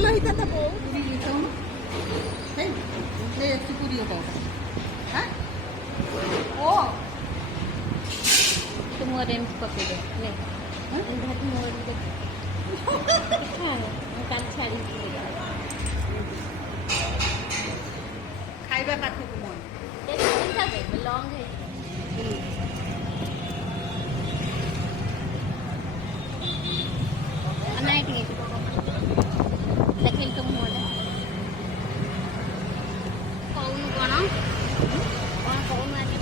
ଭଲ ହେଇଥାନ୍ତା ପୁରୀ ଖାଉନୁ ପୁରୀ ଖାଉ ଓ ତୁ ମୋର ଏମିତି ପକେଇଦେ ମୋର କାଲି ଛାଡ଼ିକି ଖାଇବା ପାଖକୁ ଲଙ୍ଗ ନାଇଁ ଟିକେ ଦେଖିଲି ତ ମୁହଁଟା କହୁନୁ କ'ଣ କହୁନୁ ଆଜି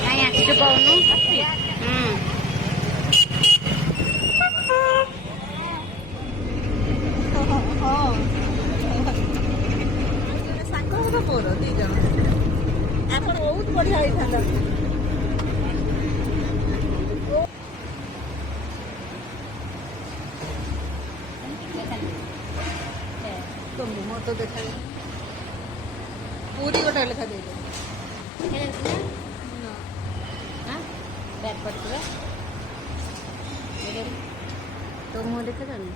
କାଇଁ ଆସିଛୁ କହୁନୁ ସାଙ୍ଗର ପୁଅର 2 ଜଣ ଆପଣ ବହୁତ ବଢ଼ିଆ ହେଇଥାନ୍ତା ତ ମୁହଁ ତ ଦେଖା ପୁରୀ ଗୋଟେ ଲେଖା ଦେଇଦେବେ ବ୍ୟାଗ ପଡ଼ିଥିବା ତୋ ମୁହଁ ଦେଖାଯାଉନି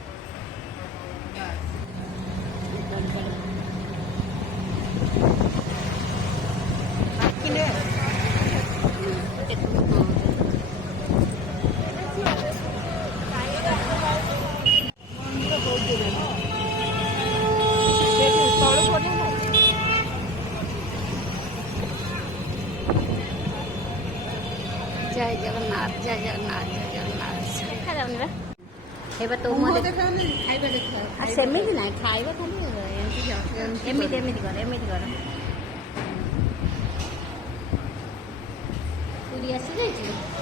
जय जगन्नाथ जय जगन्नाथ जय जगन्नाथ ଦେଖାଯାଉନି ବା ଏବେ ତୋ ମୁହଁ ଦେଖାଉନି ଖାଇବା ଦେଖା ସେମିତି ନାହିଁ ଖାଇବା ଖାଲି ଏମିତି ଏମିତି କର ଏମିତି କର ପୁରୀ ଆସିଯାଇଛି